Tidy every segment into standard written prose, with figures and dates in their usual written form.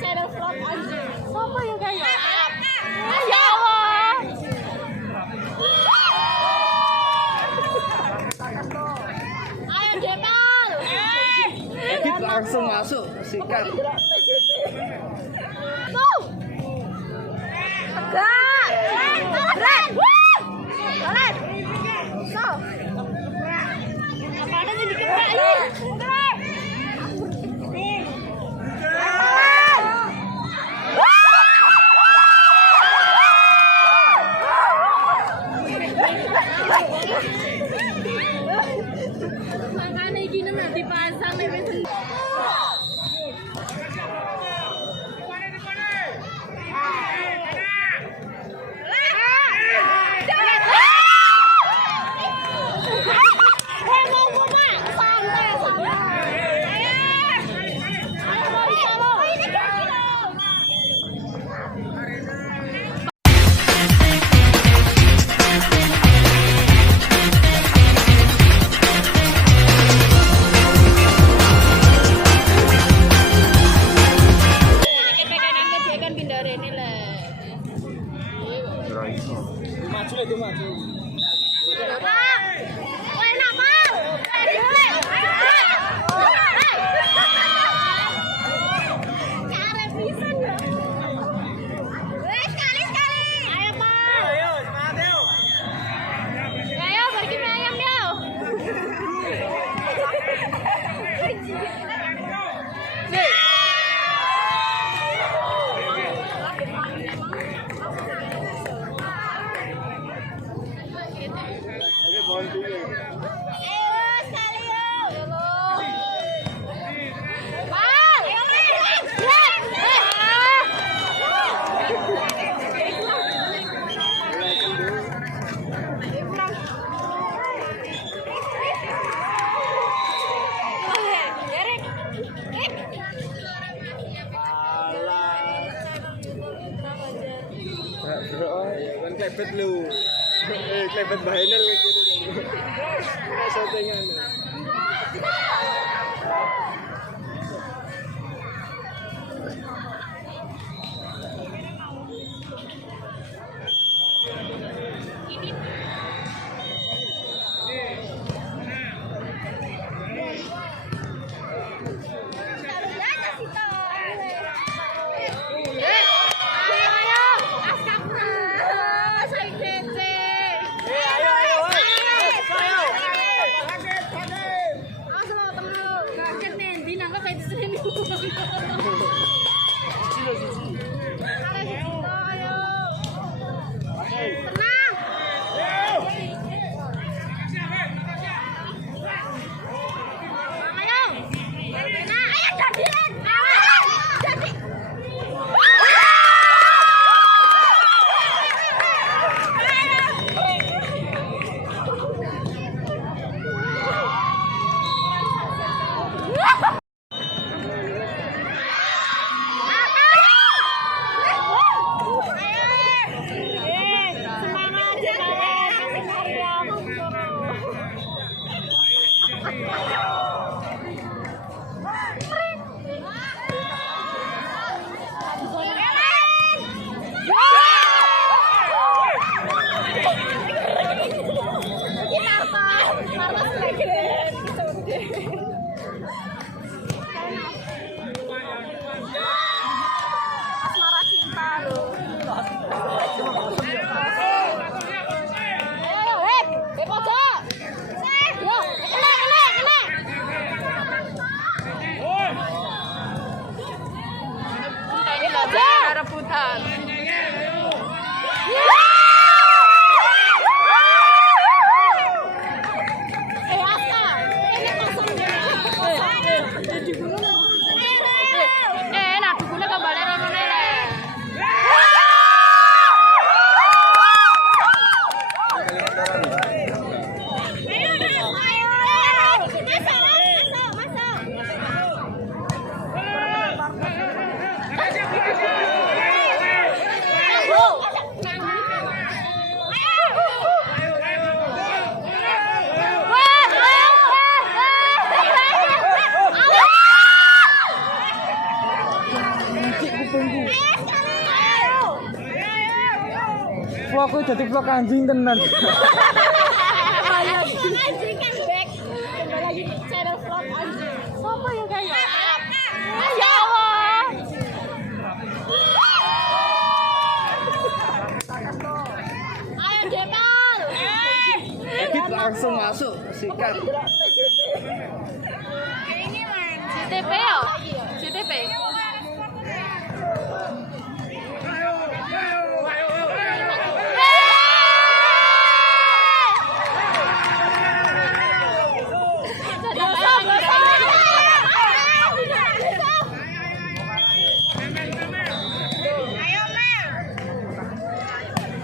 channel vlog anjing. Siapa yang kayak? Ya Allah. Ayo Demal. Edit langsung masuk, sikat. Tuh. Tegak. Keren. Keren. So. Apa ada jadi kena ini? Makanya gini nanti pasang nih. Klepet lu, klepet viral kayak gitu. Syutingan. Rebutan. kupingku. Vlogku jadi vlog anjing tenan. Anjing kan back. Kembali lagi di channel vlog anjing. Siapa yang kayak? Ya Allah. Ayo Depal. Edit langsung masuk, sikat. CTP ya? CTP.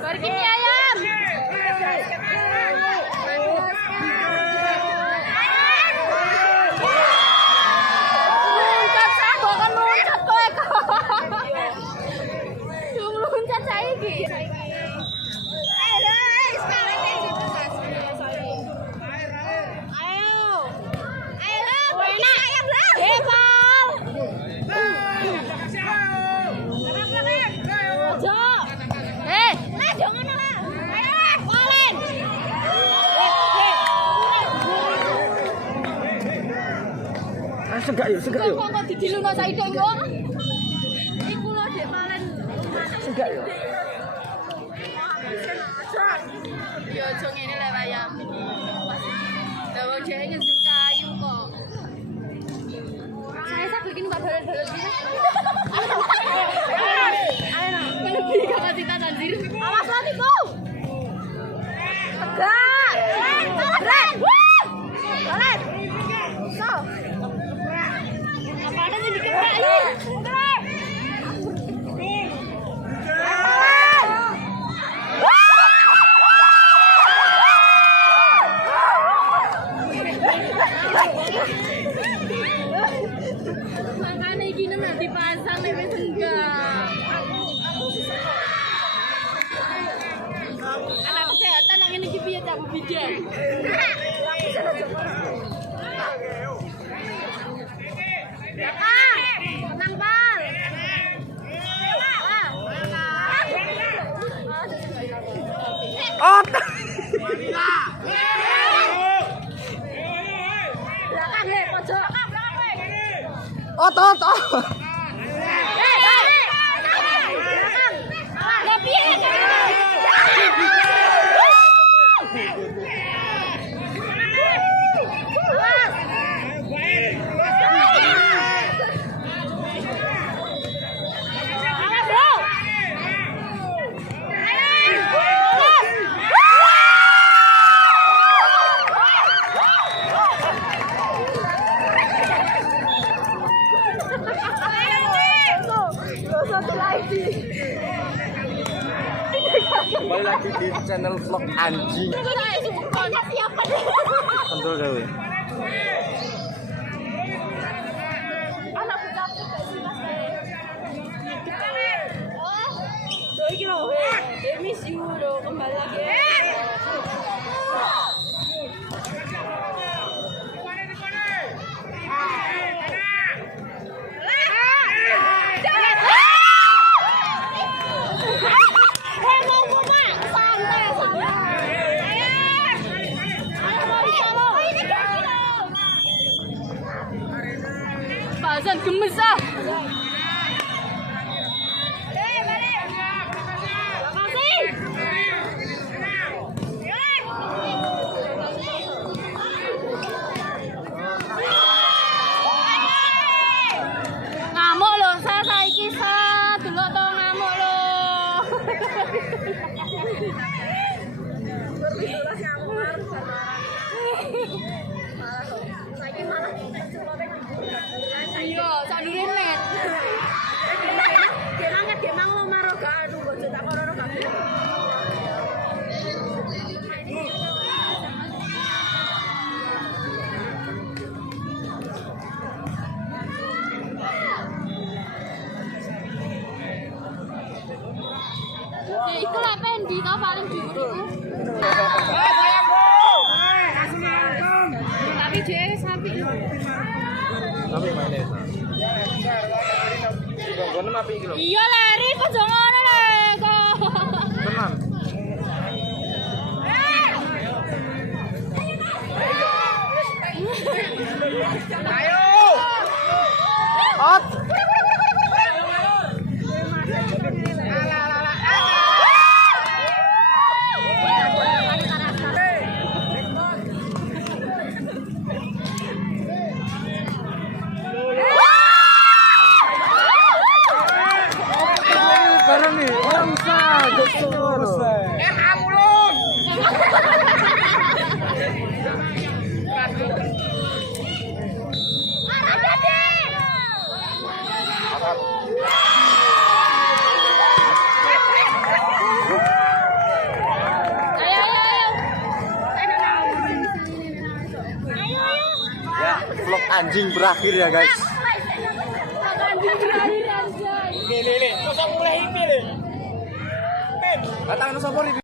Pergi mie ayam. Loncat sago kan loncat kowe kok. Cuma loncat saiki. Ayo. Enak ayam lah. Depal. Jangan lah. Walen. Segak yuk, segak yuk. Kok didilungno saiki kok. Iku lho Dek Walen. Segak yuk. Yo aja ngene lek wayang. Dawa jek nyusun kayu kok. Saya sak bikin Pak dolen-dolen gini. Lebih kapasitas anjir. Awas nanti kau. Tegak. Berat. Berat. So. Apaan sih dikeprak ini? Makanya gini nanti pasang lebih enggak. Anak kesehatan yang ini biar cabut bidan. Tenang Pal. Oh. Belakang he, pojok. Oh, toh. Kembali lagi di channel vlog anjing. Kontrol gawe. Miss you loh, kembali lagi. Kono api iki lho. Iya lari kok aja ngono le kok. Tenan. Ayo. Hot. Barang nih, orang sah, dokter. Amulun. Ya, vlog anjing berakhir ya guys. Anjing berakhir anjay. Datang no sapa iki?